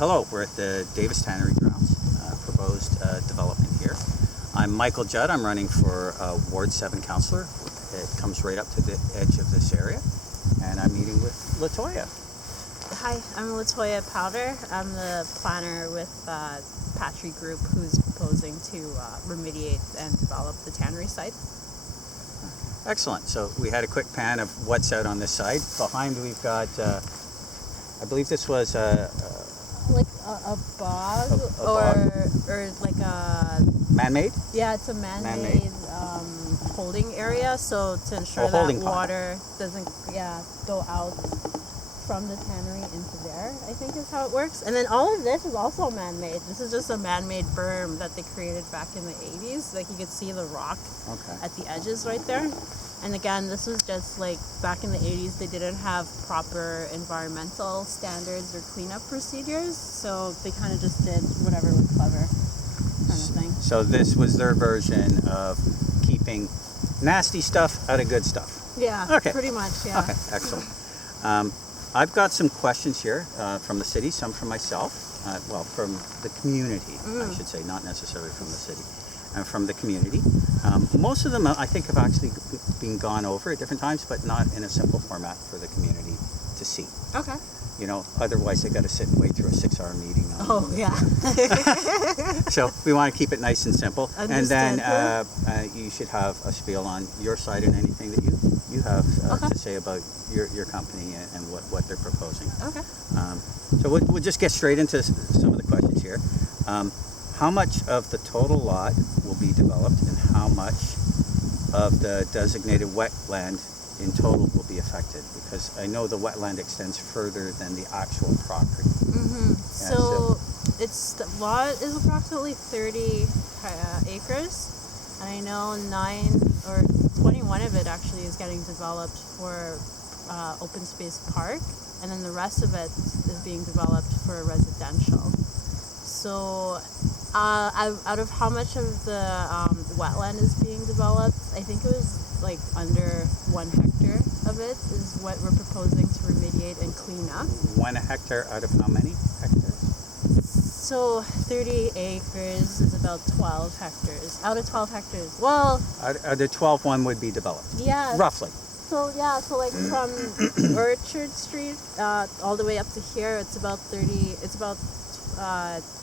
Hello. We're at the Davis Tannery grounds, proposed development here. I'm Michael Judd. I'm running for Ward 7 Councillor. It comes right up to the edge of this area, and I'm meeting with Latoya. Hi, I'm Latoya Powder. I'm the planner with Patry Group, who's proposing to remediate and develop the tannery site. Excellent. So we had a quick pan of what's out on this side. Behind we've got, I believe this was like a bog, or like a man-made? Yeah, it's a man-made holding area, so to ensure that water doesn't go out from the tannery into there, I think is how it works. And then all of this is also man-made. This is just a man-made berm that they created back in the 80s. Like, you could see the rock at the edges right there. And again, this was just like back in the 80s, they didn't have proper environmental standards or cleanup procedures, so they kind of just did whatever was clever kind of thing. So this was their version of keeping nasty stuff out of good stuff. Yeah, okay. Pretty much, yeah. Okay, excellent. I've got some questions here from the city, some from myself, from the community, I should say, not necessarily from the city. From the community. Most of them, I think, have actually been gone over at different times, but not in a simple format for the community to see. Okay. You know, otherwise they got to sit and wait through a 6-hour meeting. So we want to keep it nice and simple. Understood. And then you should have a spiel on your side and anything that you have to say about your company and what they're proposing. Okay. So we'll just get straight into some of the questions here. How much of the total lot will be developed, and how much of the designated wetland in total will be affected? Because I know the wetland extends further than the actual property. Mm-hmm. So the lot is approximately 30 acres, and I know 21 of it actually is getting developed for open space park, and then the rest of it is being developed for residential. So out of how much of the wetland is being developed, I think it was like under 1 hectare of it is what we're proposing to remediate and clean up. 1 hectare out of how many hectares? So 30 acres is about 12 hectares. Out of 12 hectares. Well, out of 12, one would be developed. Yeah. Roughly. So like from Orchard Street all the way up to here, it's about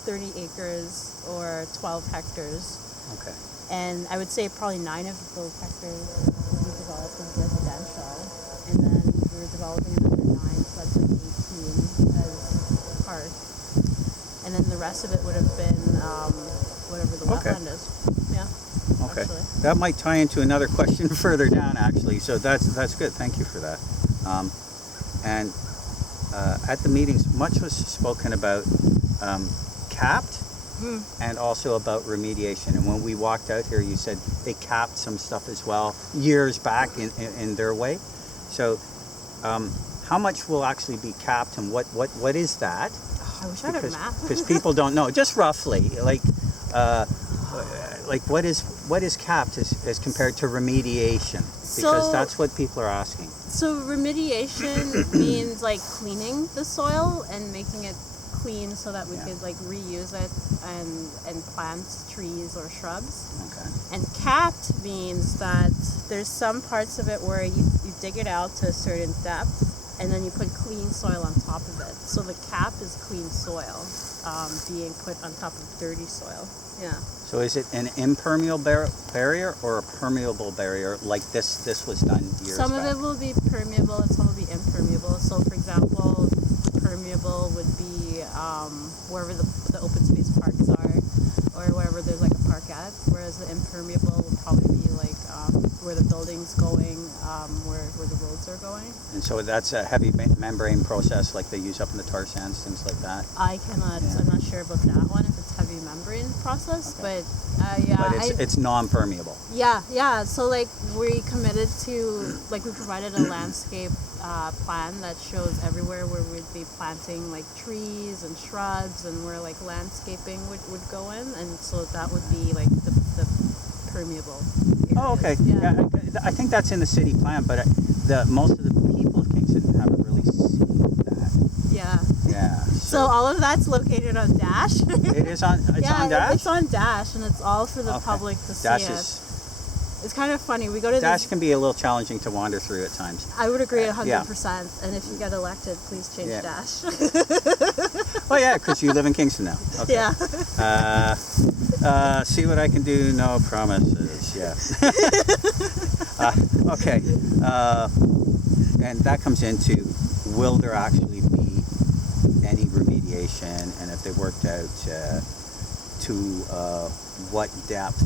30 acres or 12 hectares. Okay. And I would say probably 9 of those hectares will be developed as residential. And then we're developing another 9, so that's like 18 as park. And then the rest of it would have been whatever the wetland is. Yeah. Okay. Actually. That might tie into another question further down, actually. So that's good. Thank you for that. At the meetings, much was spoken about capped and also about remediation. And when we walked out here, you said they capped some stuff as well years back in their way. So how much will actually be capped, and what is that? I wish I had a map. Because people don't know. Just roughly, like what is capped as compared to remediation? Because that's what people are asking. So remediation means like cleaning the soil and making it clean so that we could like reuse it and plant trees or shrubs. Okay. And capped means that there's some parts of it where you dig it out to a certain depth and then you put clean soil on top of it. So the cap is clean soil being put on top of dirty soil. Yeah. So is it an impermeable barrier or a permeable barrier like this was done years back? Some of it will be permeable and some will be impermeable. So for example, permeable would be wherever the open space parks are, or wherever there's like a park at, whereas the impermeable would probably be like where the building's going, where the roads are going. And so that's a heavy membrane process like they use up in the tar sands, things like that? I'm not sure about that one, if it's heavy membrane process, but it's non-permeable. Yeah, so like we committed to, like we provided a landscape plan that shows everywhere where we'd be planting like trees and shrubs and where like landscaping would go in, and so that would be like the permeable areas. Oh, okay. Yeah, I think that's in the city plan, but most of the people of Kingston haven't really seen that. Yeah. Yeah. So all of that's located on Dash. It is on. It's yeah, on Dash. it's on Dash, and it's all for the Okay. public to Dash see it. is It's kind of funny. We go to Dash these. can be a little challenging to wander through at times. I would agree Yeah. 100%. And if you get elected, please change Yeah. Dash. Oh yeah, because you live in Kingston now. Okay. Yeah. See what I can do. No promises. Yeah. Okay. And that comes into, will there actually be any remediation, and if they worked out to what depth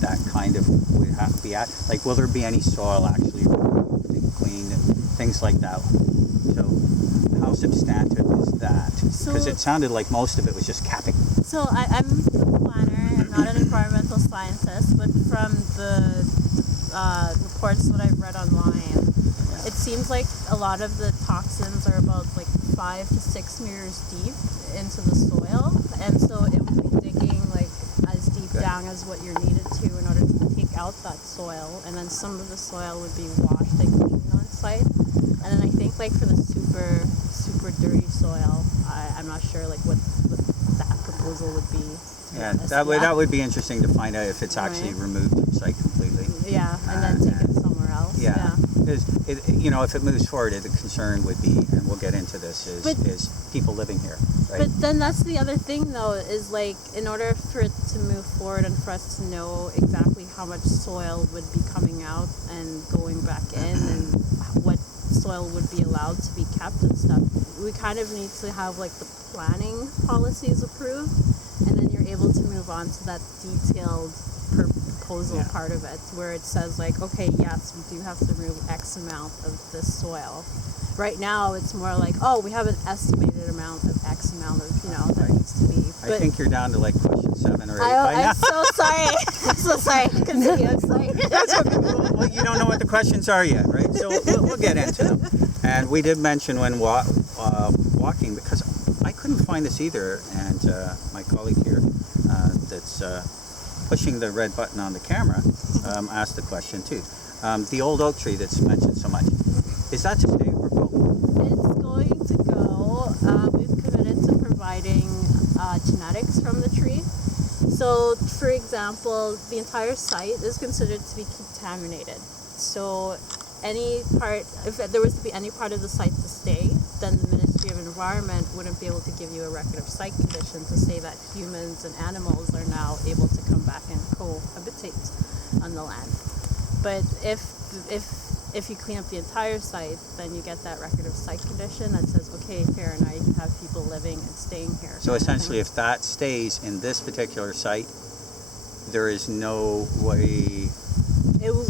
that kind of would have to be at? Like, will there be any soil actually removed and cleaned and things like that? So how substantive is that? Because it sounded like most of it was just capping. So I'm a planner. I'm not an environmental scientist, but from the reports that I've read online, it seems like a lot of the toxins are about like 5 to 6 meters deep into the soil, and so it would be digging like as deep down as what you're needed to in order to take out that soil, and then some of the soil would be washed and cleaned on site. And then I think like for the super dirty soil, I'm not sure like what that proposal would be. Yeah, that would be interesting to find out if it's actually removed from site completely. Yeah, and then take it somewhere else. Yeah. If it moves forward, the concern would be, and we'll get into this, is people living here. Right? But then that's the other thing, though, is like in order for it to move forward and for us to know exactly how much soil would be coming out and going back in, and what soil would be allowed to be kept and stuff, we kind of need to have like the planning policies approved, and then you're able to move on to that detailed proposal part of it, where it says like, okay, yes, we do have to remove X amount of this soil. Right now, it's more like, oh, we have an estimated amount of X amount of, that needs to be. I think you're down to like question 7 or 8 by now. I'm so sorry. I'm so sorry. Continue. I'm sorry. That's okay. Well, you don't know what the questions are yet, right? So we'll get into them. And we did mention when walking, because I couldn't find this either, and my colleague here that's pushing the red button on the camera asked the question too. The old oak tree that's mentioned so much, is that to stay or go? It's going to go. We've committed to providing genetics from the tree. So, for example, the entire site is considered to be contaminated. So, if there was to be any part of the site to stay, then the Ministry of Environment wouldn't be able to give you a record of site condition to say that humans and animals are now able to come back and cohabitate on the land. But if you clean up the entire site, then you get that record of site condition that says, okay, here now you can have people living and staying here. So essentially, if that stays in this particular site, there is no way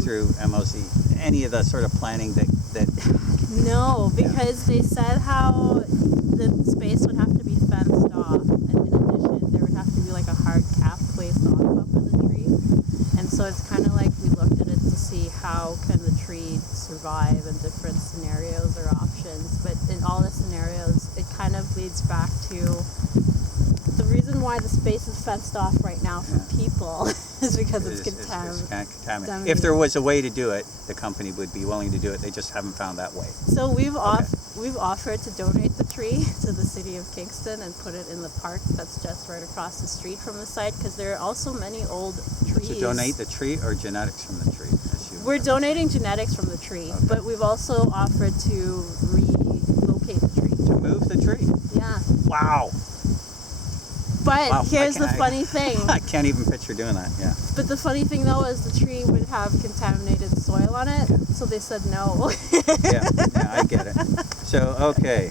through MOC, any of the sort of planning that No, because they said how the space would have to be fenced off, and in addition, there would have to be like a hard cap placed on top of the tree. And so it's kind of like we looked at it to see how can the tree survive in different scenarios or options. But in all the scenarios, it kind of leads back to the reason why the space is fenced off right now from people is because it's contaminated. If there was a way to do it, the company would be willing to do it. They just haven't found that way. So we've offered to donate the tree to the city of Kingston and put it in the park that's just right across the street from the site, because there are also many old trees. To donate the tree or genetics from the tree? We're donating genetics from the tree, but we've also offered to relocate the tree. To move the tree? Yeah. Wow. But here's the funny thing. I can't even picture doing that, yeah. But the funny thing, though, is the tree would have contaminated soil on it, so they said no. yeah, I get it. So, okay,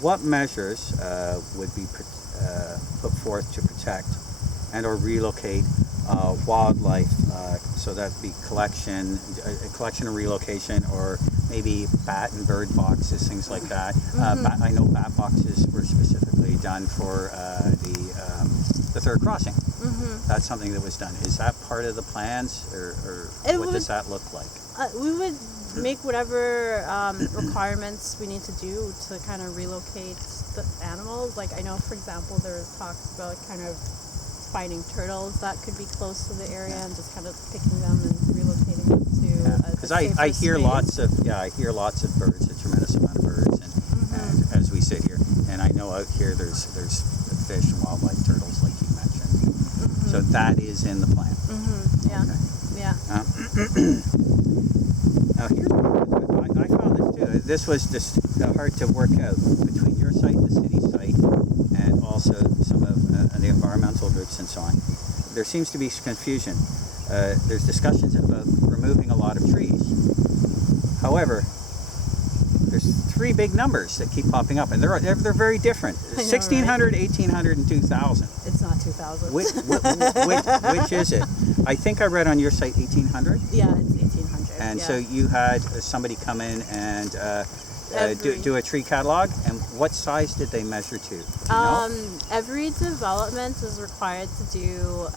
what measures would be put forth to protect and or relocate wildlife, so that'd be collection and relocation, or maybe bat and bird boxes, things like that. I know bat boxes were specifically done for the third crossing. That's something that was done. Is that part of the plans, or what does that look like? We would make whatever requirements we need to do to kind of relocate the animals. Like, I know, for example, there was talks about kind of finding turtles that could be close to the area and just kind of picking them and relocating them to because I hear lots of birds, a tremendous amount of birds out here, there's fish and wildlife, turtles, like you mentioned. So that is in the plan. Yeah. Okay. Yeah. Now here's I found this too. This was just hard to work out between your site, the city site, and also some of the environmental groups and so on. There seems to be confusion. There's discussions about removing a lot of trees. However, there's three big numbers that keep popping up, and they're very different. 1,600, 1,800, and 2,000. It's not 2,000. Which is it? I think I read on your site 1,800. Yeah, it's 1,800. And so you had somebody come in and do a tree catalog. And what size did they measure to? Do you know? Every development is required to do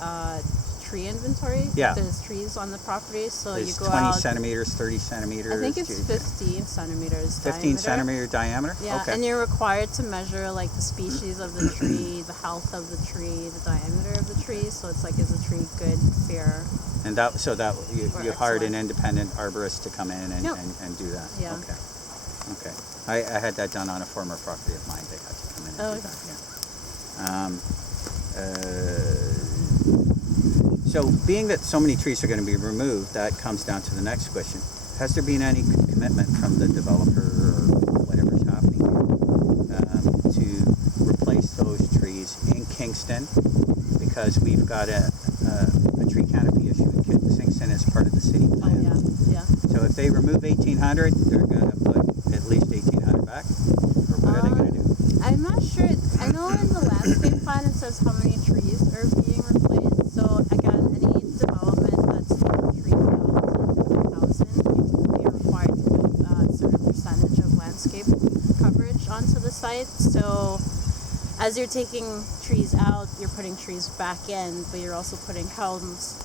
tree inventory. Yeah. There's trees on the property, so There's you go 20 out. centimeters, 30 centimeters. I think it's 15 centimeters 15 diameter. centimeter diameter? Yeah, Okay. and you're required to measure like the species of the tree, the health of the tree, the diameter of the tree. So it's like, is the tree good, fair? And you hired an excellent. independent arborist to come in and do that? Yeah. Okay. I had that done on a former property of mine. They had to come in and do that, yeah. So being that so many trees are going to be removed, that comes down to the next question. Has there been any commitment from the developer or whatever's happening here to replace those trees in Kingston? Because we've got a tree canopy issue in Kingston as part of the city plan. Oh, yeah. So if they remove 1,800, they're going to put at least 1,800 back? Or what are they going to do? I'm not sure. I know in the landscape plan it says how many trees are being replaced. So again, any development that's taking trees out to 1,000, you typically are required to put a certain percentage of landscape coverage onto the site. So as you're taking trees out, you're putting trees back in, but you're also putting homes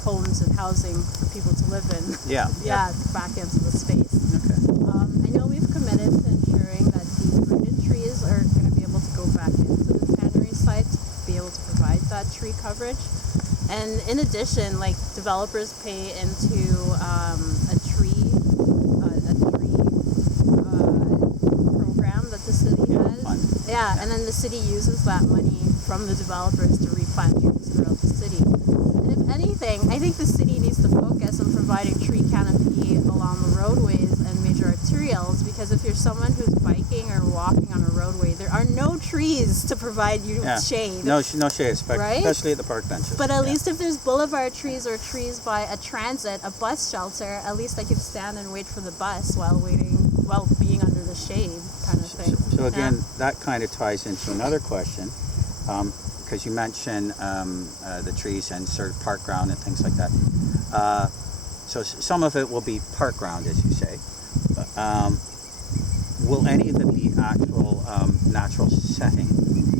and housing for people to live in. Yeah. Back into the space. Okay. I know we've committed to ensuring that these rooted trees are going to be able to go back into the tannery site to be able to provide that tree coverage. And in addition, like developers pay into a tree program that the city has. Fund. Yeah, and then the city uses that money from the developers to replant trees throughout the city. And if anything, I think the city needs to focus on providing tree canopy along the roadways and major arterials, because if you're someone who's biking or walking on a roadway, there are no trees to provide you with shade. No shade, right? Especially at the park benches. But at least if there's boulevard trees or trees by a transit, a bus shelter, at least I could stand and wait for the bus while being under the shade, kind of thing. So again, that kind of ties into another question, because you mentioned the trees and sort of park ground and things like that. So some of it will be park ground, as you say. Will any of it be actual natural setting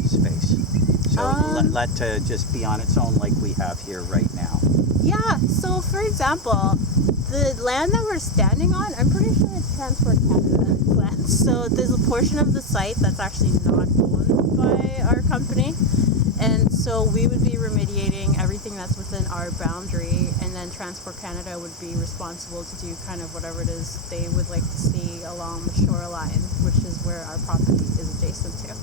space? So let to just be on its own like we have here right now. Yeah, so for example, the land that we're standing on, I'm pretty sure it's Transport Canada land. So there's a portion of the site that's actually not owned by our company. And so we would be remediating everything that's within our boundary, and then Transport Canada would be responsible to do kind of whatever it is they would like to see along the shoreline, which is where our property is adjacent to.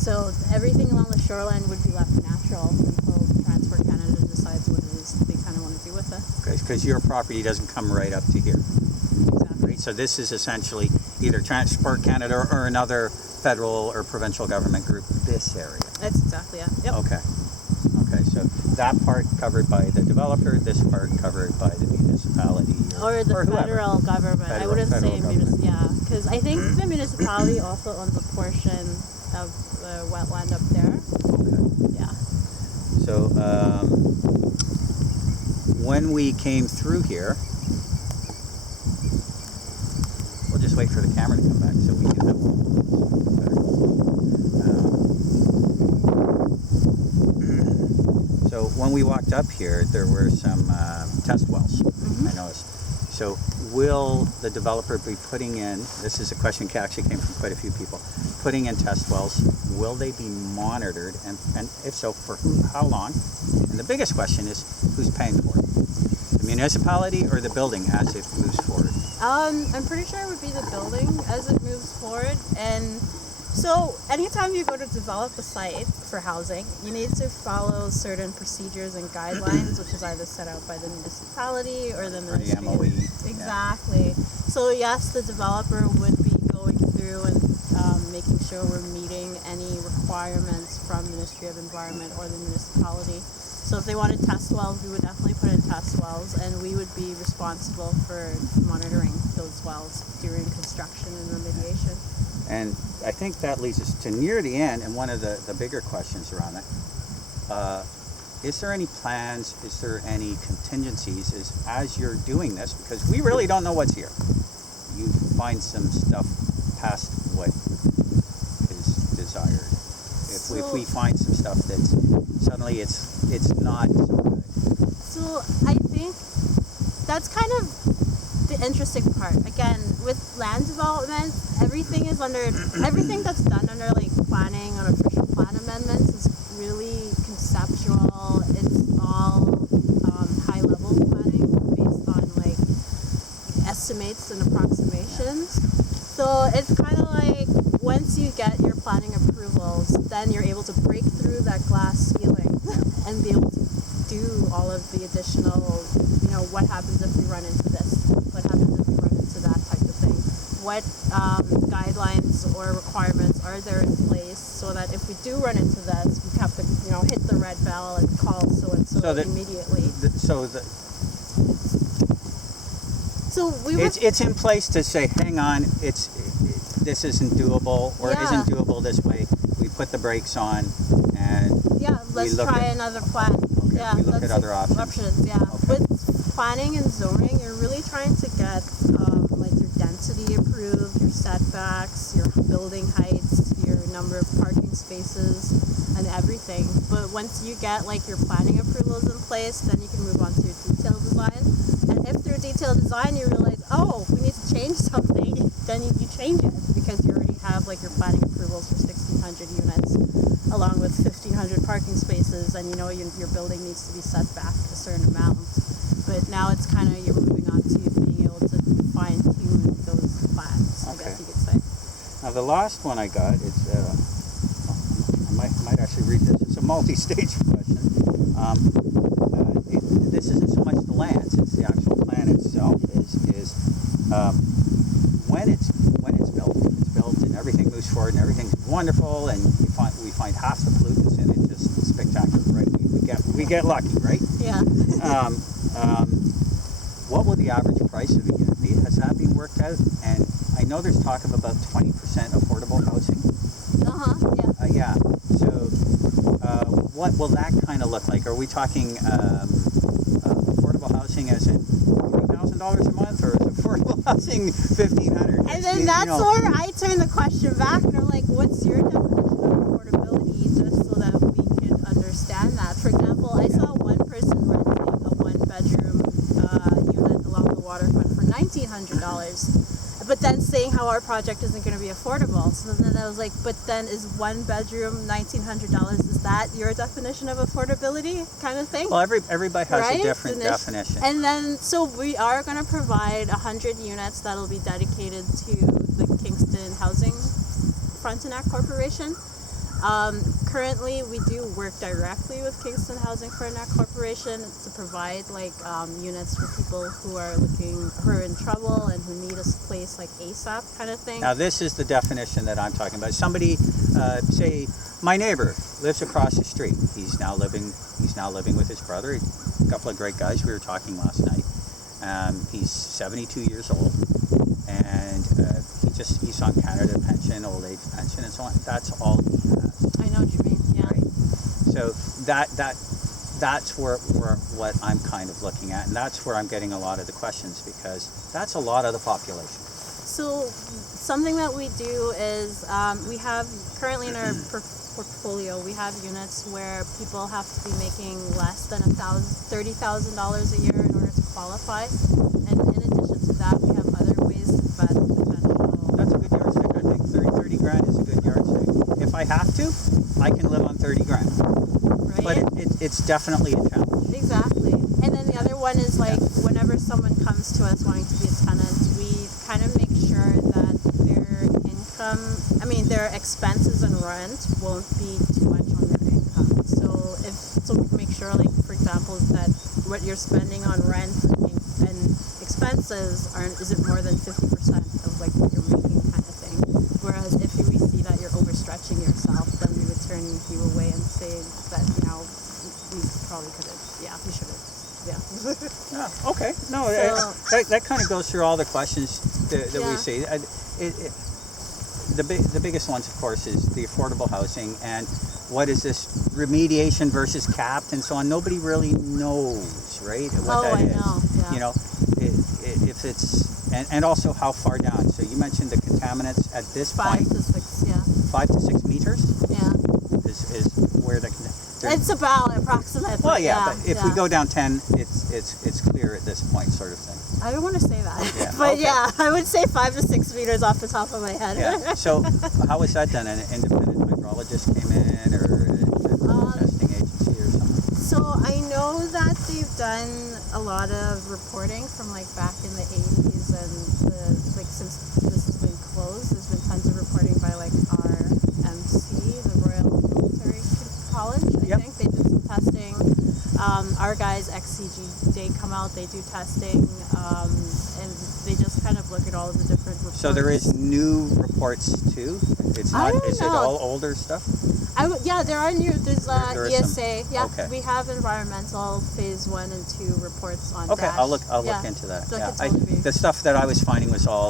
So everything along the shoreline would be left natural until Transport Canada decides what it is they kind of want to do with it. Okay, because your property doesn't come right up to here. Exactly. Right? So this is essentially either Transport Canada or another federal or provincial government group, this area. That's exactly it. Yep. Okay, so that part covered by the developer, this part covered by the municipality or the whoever. federal government. I wouldn't say because I think the municipality also owns a portion of the wetland up there. Okay. Yeah. So when we came through here, we'll just wait for the camera to come back so we can have So when we walked up here, there were some test wells, I noticed. So will the developer be putting in, this is a question that actually came from quite a few people, putting in test wells, will they be monitored, and if so, for how long? And the biggest question is, who's paying for it? The municipality or the building as it moves forward? I'm pretty sure it would be the building as it moves forward, and So anytime you go to develop a site for housing, you need to follow certain procedures and guidelines, which is either set out by the municipality or the ministry. the MOE. Exactly. Yeah. So yes, the developer would be going through and making sure we're meeting any requirements from Ministry of Environment or the municipality. So if they wanted test wells, we would definitely put in test wells, and we would be responsible for monitoring those wells during construction and remediation. And I think that leads us to near the end, and one of the bigger questions around that. Is there any plans, is there any contingencies as you're doing this? Because we really don't know what's here. You find some stuff past what is desired. If we find some stuff that's suddenly it's not so good. So I think that's kind of the interesting part. Again, with land development, everything that's done under like planning or official plan amendments is really conceptual. It's all high level planning based on like estimates and approximations. So it's kind of like once you get your planning approvals, then you're able to break through that glass ceiling and be able to do all of the additional, what happens if we run into this? What happens if we run into that type of thing? What guidelines or requirements are there in place so that if we do run into this, we have to, hit the red bell and call so-and-so immediately. It's in place to say, hang on, this isn't doable or isn't doable this way. We put the brakes on and let's try another plan. Okay, we look at other options. Yeah. Okay. With planning and zoning, you're really trying to get like your density approved, your setbacks, your building heights, your number of parking spaces, and everything. But once you get like your planning approvals in place, then you can move on to your detailed design. And if through detailed design you realize, we need to change something, then you change it because you already have like your planning approvals for 1,600 units, along with 1,500 parking spaces, and your building needs to be set back a certain amount. But now it's kind of you're moving on to being able to fine tune those plans. I guess you could say. Now the last one I got is I might actually read this. It's a multi-stage question. This isn't so much the lands; it's the actual plan itself. Is when it's built, and everything moves forward, and everything's wonderful, and we find half the pollutants in it just spectacular, right? We get lucky, right? Yeah. What will the average price of a unit be? Has that been worked out? And I know there's talk of about 20% affordable housing. Yeah. So, what will that kind of look like? Are we talking affordable housing as in $3,000 a month, or is affordable housing $1,500? And then that's where I turn the question back, and I'm like, what's your definition of affordability, just so that we can understand that? For example, I saw one person renting a one-bedroom unit along the waterfront for $1,900, but then saying how our project isn't going to be affordable. So then I was like, but then is one bedroom $1,900? Is that your definition of affordability, kind of thing? Well, everybody has a different definition. And then, so we are going to provide 100 units that'll be dedicated to the Kingston Housing Frontenac Corporation. Currently, we do work directly with Kingston Housing Frontenac Corporation to provide units for people who are in trouble and who need a place like ASAP kind of thing. Now, this is the definition that I'm talking about. Somebody, say, my neighbor lives across the street. He's now living with his brother. A couple of great guys. We were talking last night. He's 72 years old, and he's on Canada pension, old age pension, and so on. That's all he has. I know what you mean. Yeah. Right? So that's where what I'm kind of looking at, and that's where I'm getting a lot of the questions, because that's a lot of the population. So something that we do is we have currently in our portfolio, we have units where people have to be making less than $30,000 a year in order to qualify. And in addition to that, we have other ways to vet potential. That's a good yardstick. I think 30 grand is a good yardstick. If I have to, I can live on 30 grand. Right. But it's definitely a challenge. Exactly. And then the other one is whenever someone comes to us wanting to be a tenant, we kind of make sure that their income I mean, their expenses and rent won't be too much on their income. So make sure, like, for example, that what you're spending on rent and expenses isn't more than 50% of like what you're making, kind of thing. Whereas if we see that you're overstretching yourself, then we would turn you away and say that, you know, we probably could have, we should have. Yeah. Okay. No, that kind of goes through all the questions that we see. The biggest ones, of course, is the affordable housing and what is this remediation versus capped and so on. Nobody really knows, right? What that is. Know. Yeah. You know, if it's and also how far down. So you mentioned the contaminants at this 5 point. to 6, yeah. 5 to 6 meters. Yeah. Is where the. It's about approximately. Well, but if we go down 10, it's clear at this point, sort of thing. I don't want to say that, Yeah, but okay. I would say 5 to 6 meters off the top of my head. Yeah. So how was that done? An independent hydrologist came in, or a testing agency, or something? So I know that they've done a lot of reporting from like back in the 80s, and since this has been closed, there's been tons of reporting by like our MC, the Royal Military College. I think they did some testing. Our guys, XCG, they come out, they do testing, and they just kind of look at all of the different reports. So there is new reports too? It's not, is it all older stuff? There are new, there's There is ESA, some, okay. We have environmental phase 1 and 2 reports on Okay, Dash. I'll look into that. So Yeah, totally the stuff that I was finding was all